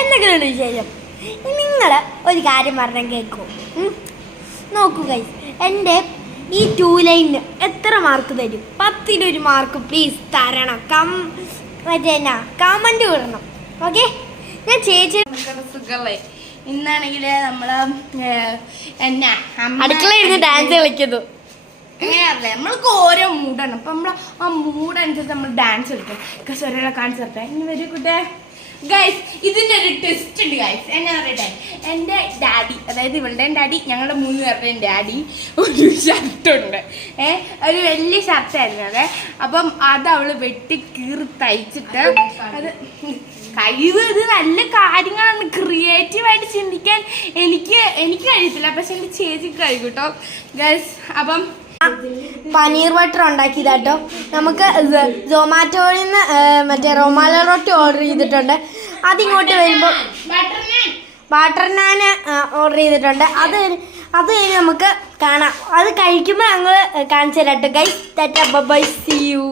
എന്തെങ്കിലും വിശേഷം? നിങ്ങൾ ഒരു കാര്യം പറഞ്ഞാൽ കേൾക്കൂ. നോക്കൂ ഗൈസ്, എൻ്റെ ഈ 2 ലൈനിന് എത്ര മാർക്ക് തരും? 10-1 മാർക്ക് പ്ലീസ് തരണം. കമൻറ്റ് വിടണം. ഓക്കെ, ഞാൻ ചേച്ചി സുഖമല്ലേ? ഇന്നാണെങ്കിൽ നമ്മള് എന്നാ അടുക്കളയിരുന്ന് ഡാൻസ് കളിക്കുന്നു. അങ്ങനെയല്ലേ, നമ്മൾക്ക് ഓരോ മൂഡാണ്. അപ്പൊ നമ്മള് ആ മൂഡനുസരിച്ച് നമ്മൾ ഡാൻസ് കളിക്കും. ഒരാളെ കാണിച്ചു തരട്ടെ. ഇനി വരൂ കുട്ടേ. ഗൈസ്, ഇതിന്റെ ഒരു ടെസ്റ്റ് ഉണ്ട് ഗൈസ്. എന്നാ പറയട്ടെ, എൻ്റെ ഡാഡി, അതായത് ഇവളുടെ ഡാഡി, ഞങ്ങളുടെ 3 പേരുടെയും ഡാഡി ഒരു ഷർട്ടുണ്ട്. ഒരു വലിയ ഷർട്ടായിരുന്നു അത്. അപ്പം അത് അവള് വെട്ടി കീറി തയ്ച്ചിട്ട് അത് കഴിവ്, ഇത് നല്ല കാര്യങ്ങളാണ്. ക്രിയേറ്റീവായിട്ട് ചിന്തിക്കാൻ എനിക്ക് കഴിയത്തില്ല, പക്ഷെ എൻ്റെ ചേച്ചിക്ക് കഴിയും കേട്ടോ ഗൈസ്. അപ്പം പനീർ ബട്ടർ ഉണ്ടാക്കിയതാട്ടോ. നമുക്ക് സൊമാറ്റോയിൽ നിന്ന് മറ്റേ റൊമാല റൊട്ടി ഓർഡർ ചെയ്തിട്ടുണ്ട്. അതിങ്ങോട്ട് വരുമ്പോൾ ബട്ടർ നാൻ ഓർഡർ ചെയ്തിട്ടുണ്ട്. അത് കഴിഞ്ഞ് നമുക്ക് കാണാം. അത് കഴിക്കുമ്പോൾ ഞങ്ങൾ കാണിച്ചു തരാം കേട്ടോ guys. Tata bye, see U.